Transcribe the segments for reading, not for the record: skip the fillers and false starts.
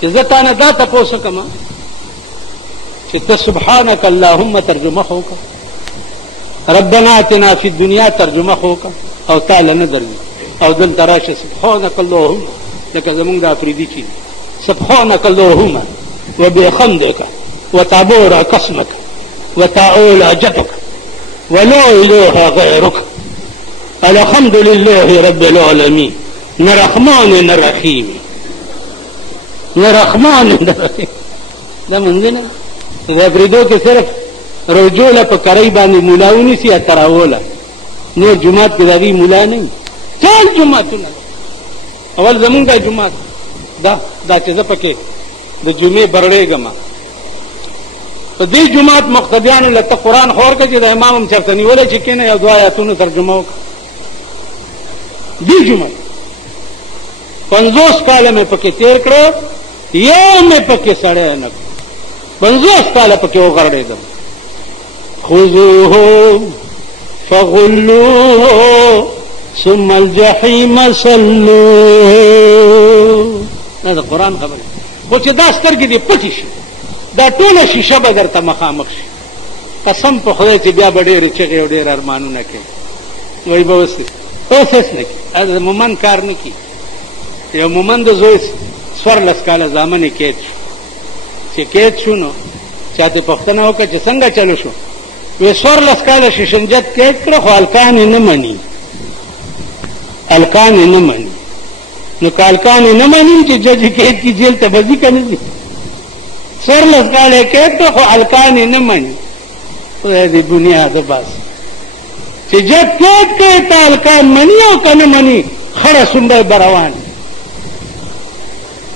چې زه تا نه دا تپوس کوم چې ته سبحانك اللهم ترجمه خو وکړه، ربنا اتنا فی الدنیا ترجمه خو وکړه، او تعالی نه درځي او دلته راشه سبحانك اللهم، لکه زمونږ د افریدي چې سبحانك اللهم وبحمدك وتبارك اسمك وتعالى جدك ولا اله غيرك الحمد لله رب العالمين، نه رحمان نه رحیم، نه رحمان نه رحیم. دا منځ نه دا پریدو کې صرف رجوله په کرای باندې مولا ونیسي یا تراوله، نور جماعت کې دغې مولا نه ټول جماعتونه. اول زمونږ دا جماعت دا چې زه پکې د جمعې برړېږم، په دې جماعت مقتدیانو له ته قرآن خور کړه چې د امام هم چېرته نیولی چې کېنه یو دوه آیاتونو ترجمه وکړه. دې جماعت 50 کاله مې پکې تېر کړه، یو مې پکې سړی نه کړ، 50 کاله پکې وغرړېدم. خذوه فغلوه ثم الجحیم صلوه. دا د قرآن خبره، خو چې دا سترګې دې پټې شي دا ټوله شیشه به درته مخامخ شي. قسم په خدای چې بیا به ډېرې چغې او ډېر ارمانونه کوي، وایي به اوس هېڅ نه کوي. دا مومن کار نه کوي. یو مومن د زوی 14 کاله زامن یې قید شو. چې قید شو نو چا ته پوښتنه وکړه چې څنګه چلو شو؟ وی 14 کاله ششنجت قید کړه، خو الکان یې نه مني، الکان یې نه مني. نو که الکان یې نه مني چې جج قید کی جیل ته به ځي که نه ځي؟ 14 کاله قید کړه خو الکان یې نه مني. خدای دې بنیاد باسي چې جج قید کړې ته الکان مني او که نه مني خړه سنبه به روان.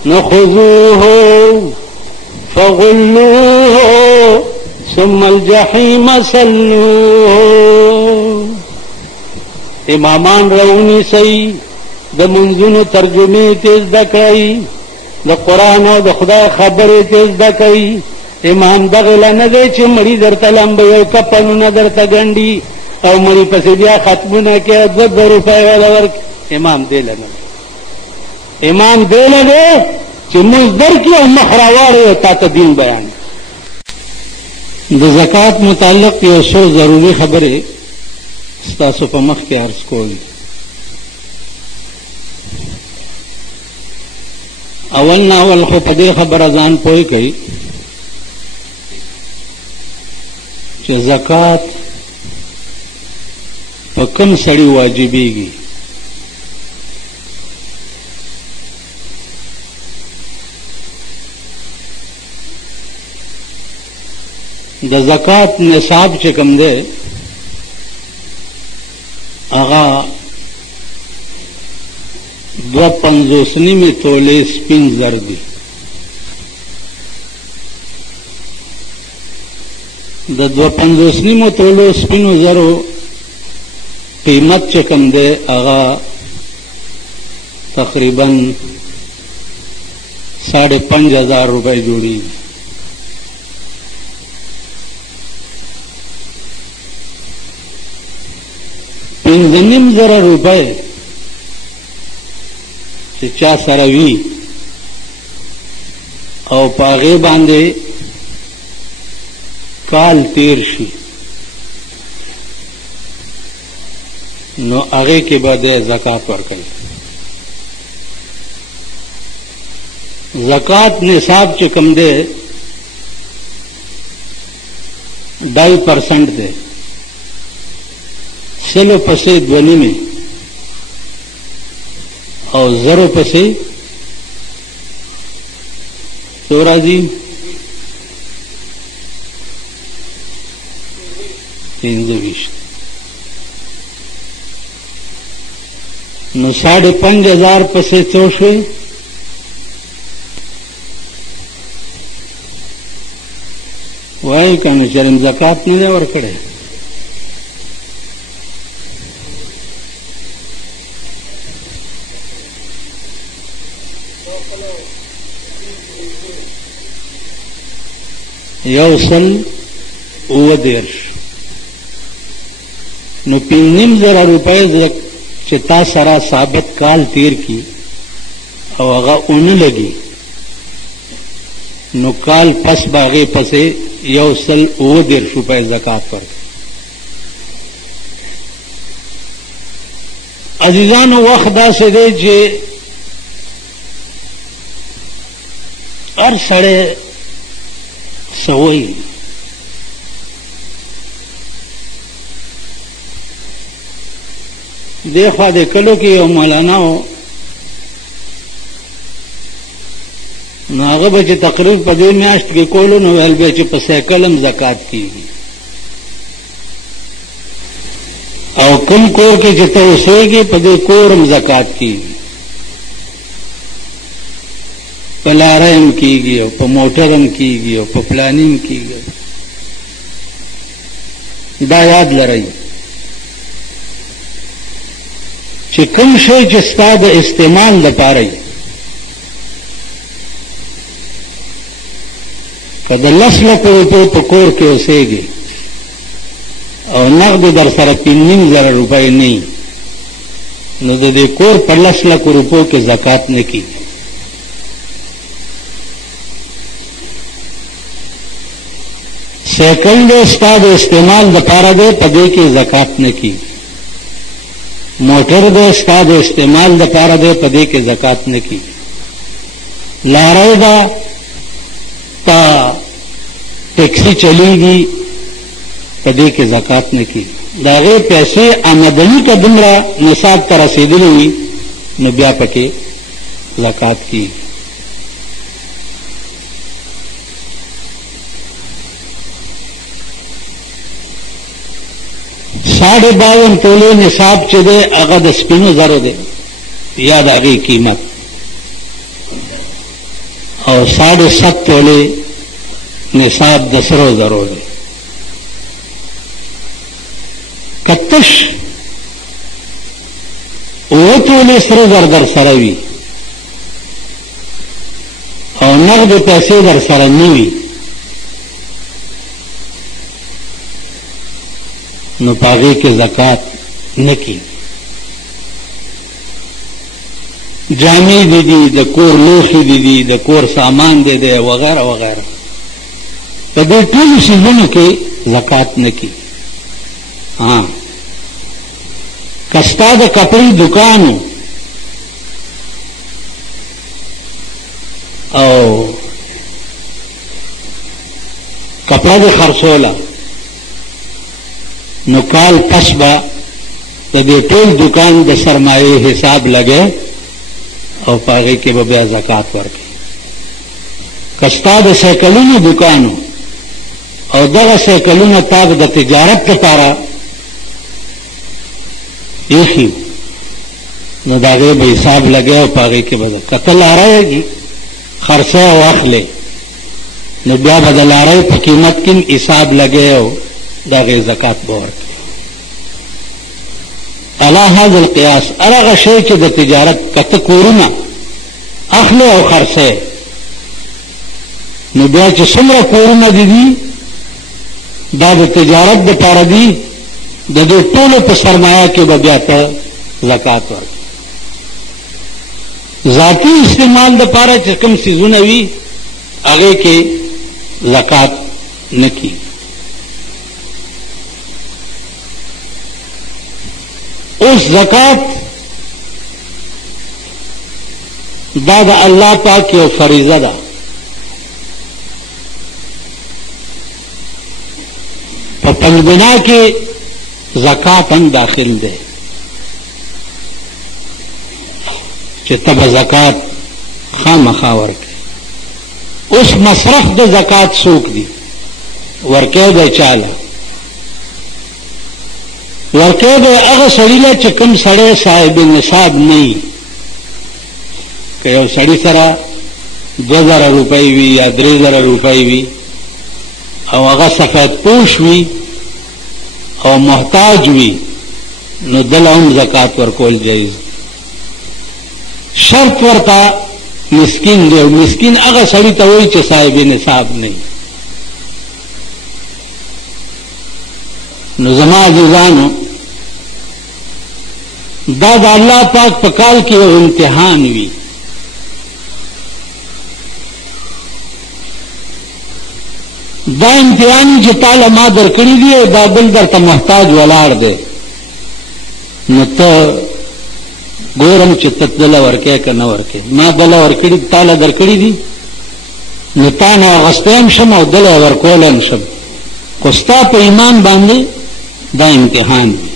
نو خذوه فغلوه ثم الجحیم صلوه. امامان رونی سی د منځونو ترجمه تیز دکړی، د قرآن او د خدای خبرې تیز دکړی. امام دغه لنه دی چې مړي درته لمبوي، کفنونه درته ګنډي او مړي پسې بیا ختمونه کوي، 2 روپۍ والا ورکړي. امام دی لنه، امام دی لنه چې مونځ درکړي او مخ راواړي او تا ته دین بیان. د زکات متعلق یو څو ضروري خبرې ستاسو په مخ کې عرض کوي. اول ناول خو په دې خبره ځان پوه کوي چې زکات په کوم سړي واجبېږي. د زکات نصاب چې کوم دی هغه 2.50 تولې سپین زر دي. د 2.50 تولو سپینو زرو قیمت چې کوم دی هغه تقریبا 5,500 روپۍ جوړېږي. پنځه زره روپۍ چې چا سره وي او په هغې باندې کال تیر شي نو هغې کې به دی زکات ورکوي. زکات نصاب چې کوم دی 2.5% دی، 100 پسې 2.5 او 0 پسې څو راځي 23. نو 5,500 پسې څو شوي؟ وایي کنه چرم زکات نه دی ورکړی. یو سل 19 نو 5,500 روپۍ چې تا سره ثابت کال تیر کی او هغه اونې لګي نو کال پس باغې پسې 130 روپۍ زکات ورکړي. عزیزانو وخت داسې دی چې هر سړی سوی دی خوا د کلو کې یو مولانا و نو هغه به چې تقریب په 2 میاشت کې کولو نو ویل به چې په سایکل هم زکات کېږي او کوم کور کې چې ته اوسېږې په دې کور هم زکات کېږي په لاره هم کېږي او په موټر هم کېږي او په پلاني هم کېږي. دا یاد لرئ چې کوم شی چې ستا د استعمال لپاره وي که د 10 لکو روپۍ په کور کې اوسېږي او نقد در سره 3,500 روپۍ نه نو د دې کور په 10 لکو روپو کې زکات نه کېږي. سیکل د ستا د استعمال لپاره دی په دې کې زکات نه کېږي. موټر د ستا د استعمال لپاره دی په دې کې زکات نه کېږي. لاره ده تا ټیکسي چلیږي په دې کې زکات نه کېږي. د هغې پیسې آمدني که دومره نصاب ته رسېدلې وي نو بیا پکې زکات کېږي. ساڑھے 52 تولې نصاب چې دی هغه د سپینو زرو دی یا د هغې قیمت او 7.5 تولې نصاب د سرو زرو دی. کتش 9 تولې سرو زر در سره وي او نقد پیسې در سره نه وي نو پاغې کې زکات نه کېږي. جامې دي د کور لوښي دي د کور سامان دی وغیره وغیره په دې ټولو څیزونو کې زکات نه کېږي. ها که ستا د کپړې دکان او کپړه دې خرڅوله نو کال پس به د دې ټول دکان د سرمایې حساب لګې او په هغې کې به بیا زکات ورکړي. که ستا د سایکلونو دکانو او دغه سایکلونه تا د تجارت لپاره ایښي نو د هغې به حساب لګې او په هغې کې به که ته لاروې خرڅه او اخلې نو بیا به د لارۍ په قیمت کې حساب لګې او د هغې زکات به ورکړي. علی هذا القیاس هغه شی چې د تجارت که ته کورونه اخلې او خرڅې نو بیا چې څومره کورونه دي دا د تجارت دپاره دي د دې ټولو په سرمایه کې به بیا ته زکات ورکړي. ذاتي استعمال دپاره چې کوم څیزونه وي هغې کې زکات نه کېږي. اوس زکات دا د الله پاک یو فریضه ده. په پنځګنا کې زکات هم داخل دی چې ته به زکات خامخا ورکړې. اوس مصرف د زکات څوک دي؟ ورکې دی چاله؟ ورکې دی هغه سړي له چې کوم سړی صاحب نصاب نه وي. که یو سړي سره 2,000 روپۍ وي یا 3,000 روپۍ وي او هغه سفید پوش وي او محتاج وي نو دله هم زکات ورکول جایز. شرط ورته مسکین دی او مسکین هغه سړي ته وایي چې صاحب نصاب نه وي. نو زما عزیزانو دا د الله پاک په کال کې یو امتحان وي دا امتحان چې تعالی ما درکړي دی دا بل درته محتاج ولاړ دی نو ته ګورم چې ته دله ورکې که نه ورکې ما دله ورکړي تعالی درکړي دي نو تا نه اغستی هم شم او دله ورکولی هم شم خو ستا په ایمان باندې دا امتحان دی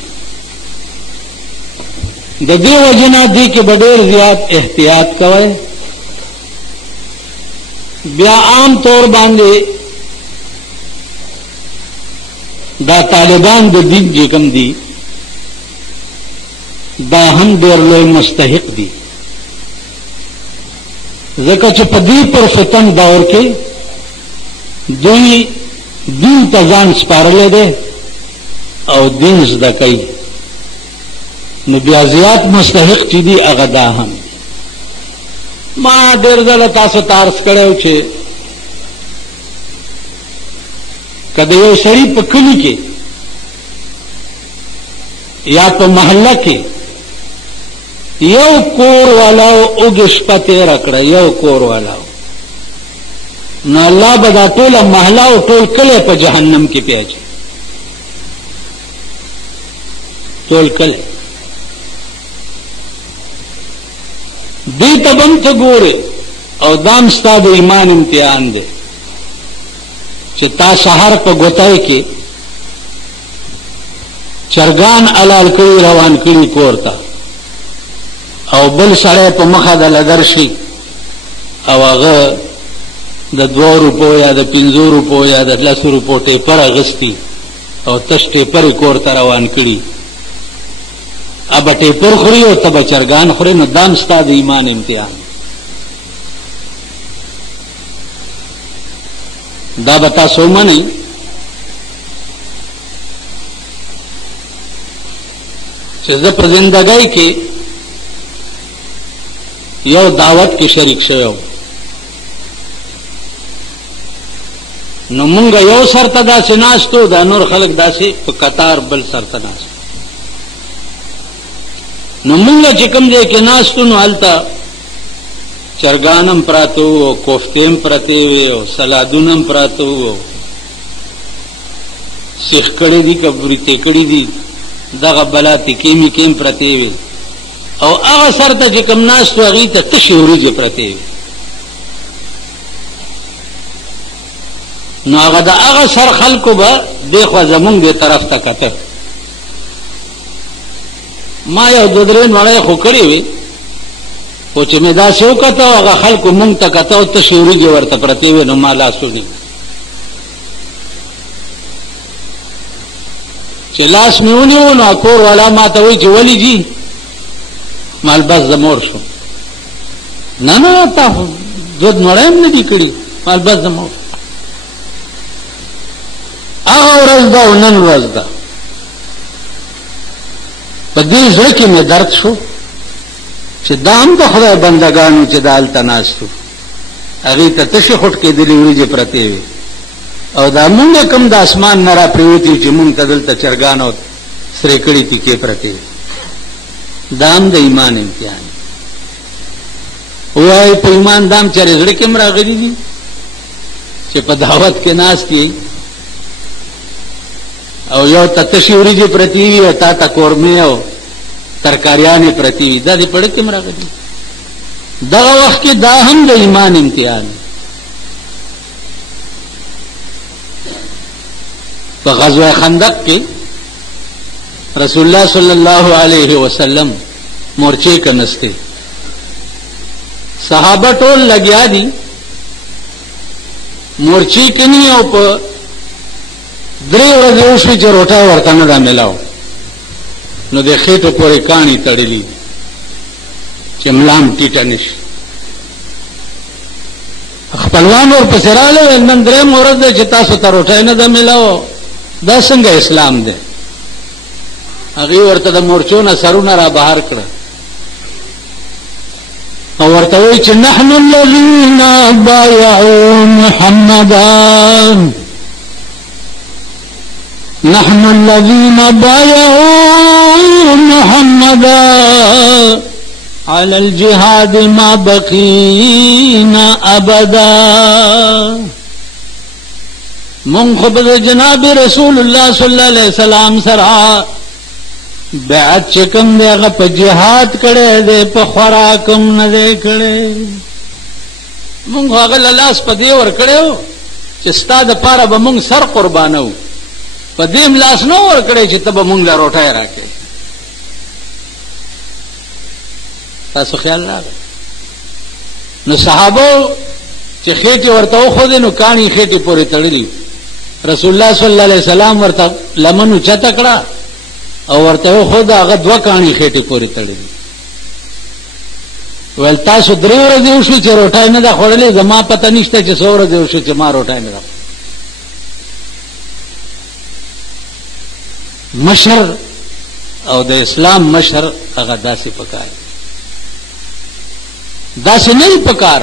د دې وجنه دې کې به ډېر زیات احتیاط کوئ بیا عام طور باندې دا طالبان د دین چې کوم دي دا هم ډېر لوی مستحق دي ځکه چې په دې پرفتن دور کې دوی دین ته ځان سپارلی دی او دین زده کوي نو بیا زیات مستحق چې دي هغه دا هم ما ډېر ځله تاسو ته عرض کړی چې که د یو سړي په کلي کې یا په محله کې یو کور والاو اوږې شپه تېره کړه یو کور والاو نو الله به دا ټوله محله او ټول کلی په جهنم کې پیاچي ټول کلی دې ته به هم ته ګورې او دام ستا د ایمان امتحان دی چې تا سهار په ګوتای کې چرګان حلال کړي روان کړي کور ته او بل سړی په مخه د لګر شي او هغه د 2 روپو یا د 5 روپو یا د 10 روپو ټیپر اغستی او تش ټیپر کور ته روان کړي اب ټیپر خوري او تب چرګان خوري نو دام ستا د ایمان امتحان دا بتا سو منی چې زه په زندګۍ کې یو دعوت کې شریک شوم نو مونږ یو سر ته داسې ناستو دا نور خلک داسې په قطار بل سر ته ناست نو مونږ چې کوم ځای کې ناستو نو هلته چرګانم پراته وو کوفتې پرتې وې او سلادونه پراته وو سیخ کړي دي کبریتې کړي دي دغه بلا تکې میکې پرتې وې او هغه سر ته چې کوم ناستو هغې ته تشې وریجې پرتې وې نو هغه د هغه سر خلکو به دېخوا زمونږ دې طرف ته کته ما یو 2-3 نړۍ خو کړې وې خو چې مې داسې وکته هغه خلکو مونږ ته کته او تشې وریجې ورته پرتې وې نو ما لاس ونیو چې لاس مې ونیو نو کور والا ما ته وایي چې ولې جي مال بس د مور شو نه نه تا 2 نړۍ هم نه دي کړي مال بس د مور هغه ورځ ده او نن ورځ ده په دې زړه کې مې درد شو چې دا هم د خدای بندګانو چې دا هلته ناست وو هغې ته تشې خوټ کېدلې وریجې پرتې وې او دا مونږ کوم د اسمان نه را پرېوتي چې مونږ ته دلته چرګان او سرې کړي تیکې پرتې وې دا هم د ایمان امتحان وایي په ایمان دا هم چېرې زړه کې هم راغلي دي چې په دعوت کې ناست یې او یو ته تشې وریجې پرتې وي او تا ته کورمې او ترکاریانې پرتې وي دا دې په ډه کې هم راغلي دغه وخت کې دا هم د ایمان امتحان په غزوه خندق کې رسول الله صلی الله علیه وسلم مورچې کې نسته صحابه ټول لګیا دي مورچې کې نه او په 3 ورځې وشوې چې روټه ورته نه ده میلاو نو د خېټو پورې کاڼي تړلي چې ملام ټیټه نه شي خپلوان ورپسې راغلی ویل نن 3 ورځ دی چې تاسو ته روټۍ نه ده میلاو دا څنګه اسلام دی هغې ورته د مورچو نه سرونه را بهر کړه او ورته وایي چې نحن الذین بایعوا محمدا نحن الذين بايعوا محمدا على الجهاد ما بقينا ابدا مونږ خو به جناب رسول الله صلی الله علیه وسلم سره بیعت چکم دی هغه په جهاد کړی دی، په خوراکم نه دی کړی. مونږ هغه لاس په دې ور کړو چې ستا د پاره به مونږ سر قربانو، په دې لاس نه ور کړی چې ته به مونږ له روټۍ راکړې. تاسو خیال راغی؟ نو صحابه چې خېټې ورته وښودې نو کاڼي خېټې پورې تړلي. رسول الله صلی الله علیه وسلم ورته لمن اوچته کړه او ورته وښوده، هغه دوه کاڼي خېټې پورې تړلي. ویل تاسو 3 ورځې وشو چې روټۍ نه ده خوړلې، زما پته نشته چې 100 ورځې وشو چې ما روټۍ نه ده. مشر او د اسلام مشر هغه داسې پکار، داسې نہیں پکار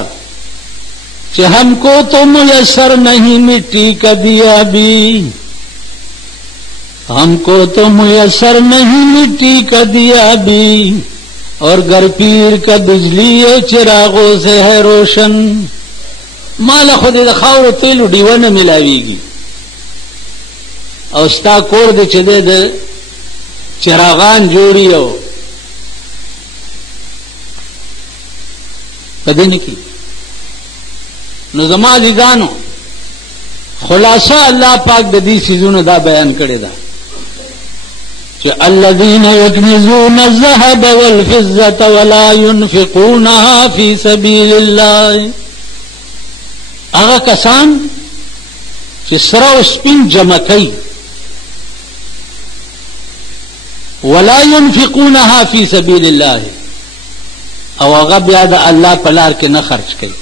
کہ ہم کو تو میسر نہیں مٹی کا دیا بھی، ہم کو تو میسر نہیں مٹی کا دیا بھی، اور گر پیر کا بجلی چراغوں سے ہے روشن. مال خود د خاور تیلو ډیونه ملاویږي او ستا کور دې چې د چراغان جوړي او پدې کې. نو زما ديګانو خلاصہ الله پاک د دې سيزونو دا بیان کړی دا چې الذين يكنزون الذهب والفضة ولا ينفقونها في سبيل الله. هغه کسان چې سره او سپین جمع کوي ولا ينفقونها في سبيل الله، او هغه بیا د الله په لار کې نه خرج کوي،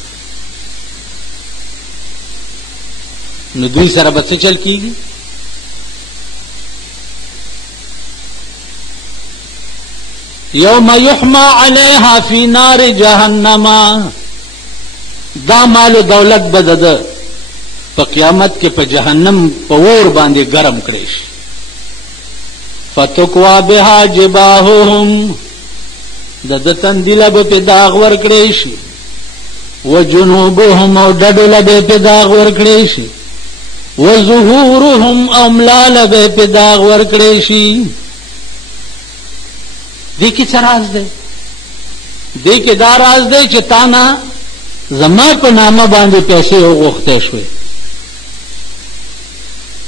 نو دوی سره به څه چل کیږي؟ یوم یحما علیها فی نار جهنم. دا مال و دولت بدد په قیامت کې په جهنم په اور باندې ګرم کړي شي. فتقوا بها جباههم، د تندله به په داغ ور کړي شي. وجنوبهم، او ډډله به په داغ ور کړي شي. وظهورهم، او ملاله به په داغ ور کړي شي. دې کې څه راز دی؟ دې کې دا راز دی چې تا نه زما په نامه باندې پیسې وغوښتې شوې،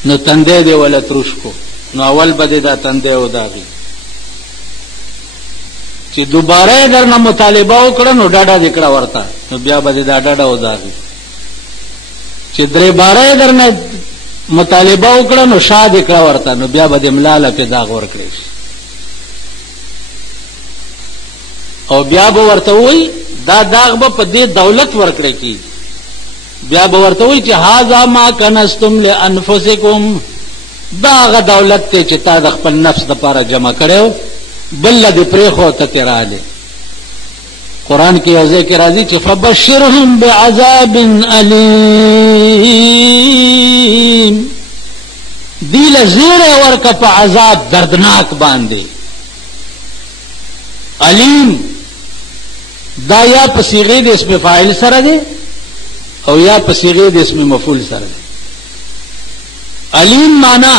نو تندی دې ولا تروش کو، نو اول به دې دا تندی وداغي چې دوباره درنه مطالبه وکړه نو ډاډه دې کړه ورته، نو بیا به دې دا ډاډه وداغي چې درې باره درنه مطالبه وکړه نو شاده کړه ورته، نو بیا به دې ملاله په داغ ور کړی شي. او بیا به ورته وای دا داغ به په دې دولت ورکړی کی، بیا به ورته وای چې هاذا ما کنستم لانفسکم، دا غ دولت ته چې تا د خپل نفس لپاره جمع کړو، بل دې پرې خو ته تراله. قران کې یو ځای کې راځي چې فبشرهم بعذاب الیم، دیل زیره ورکه په عذاب دردناک باندې. علیم دا یا په صيغه د اسم فاعل سره دی او یا په صيغه د اسم مفعول سره دی. علیم معنا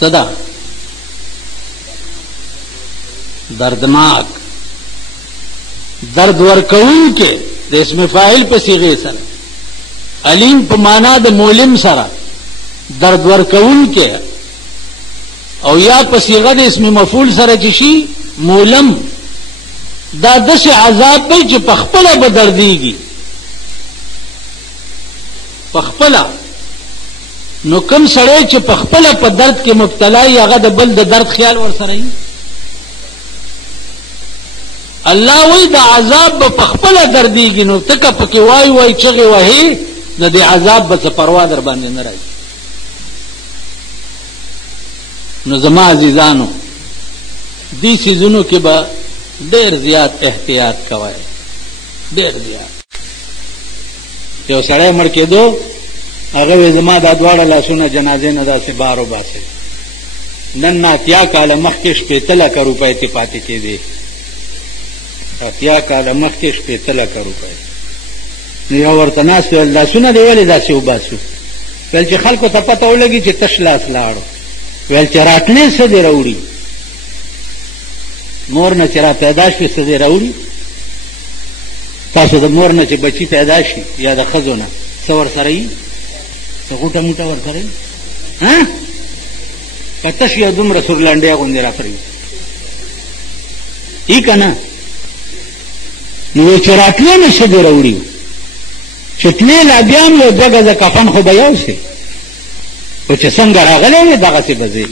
صدا دردناک، درد ورکون کې د اسم فاعل په صيغه سره. علیم په معنا د مولم سره درد ورکون کې، او یا په صيغه د اسم مفعول سره چې شي مولم. دا داسې عذاب دی چې په خپله به دردېږي، په خپله. نو کوم سړی چې په خپله په درد کې مبتلا وي هغه د بل د درد خیال ورسره وي. الله وایي د عذاب به په خپله دردېږي، نو ته که پکې وایي چغې وهې نو د عذاب به څه پروا در باندې نه راځي. نو زما عزیزانو دې سيزونو کې به ډېر زیات احتیاط کوئ، ډېر زیات. یو سړی مړ کېدو، هغه زما دا دواړه لاسونه جنازې نه داسې بار وباسئ. نن نه 80 کاله مخکې 15 لکه روپۍ ته پاتې کېدې، 80 کاله مخکې 15 لکه روپۍ. نو یو ورته ناست ویل لاسونه دې ولې داسې وباسو؟ ویل چې خلکو ته پته ولګي چې تش لاس لاړو. ویل چې راتلې څه دې راوړي؟ مور نه چې را پیدا شوې څه دې راوړي؟ تاسو د مور نه چې بچی پیدا شي یا د ښځو نه څه ورسره یي؟ څه غوټه موټه ورسره یي؟ که تش یو دومره سورلنډۍ غوندې را پرېږدي یي که نه؟ نو وایي چې راتلې نه څه دې راوړي؟ چې تلې لا بیا هم یو دوه ګزه کفن خو به یوسې، خو چې څنګه راغلی وې دغسې به ځې.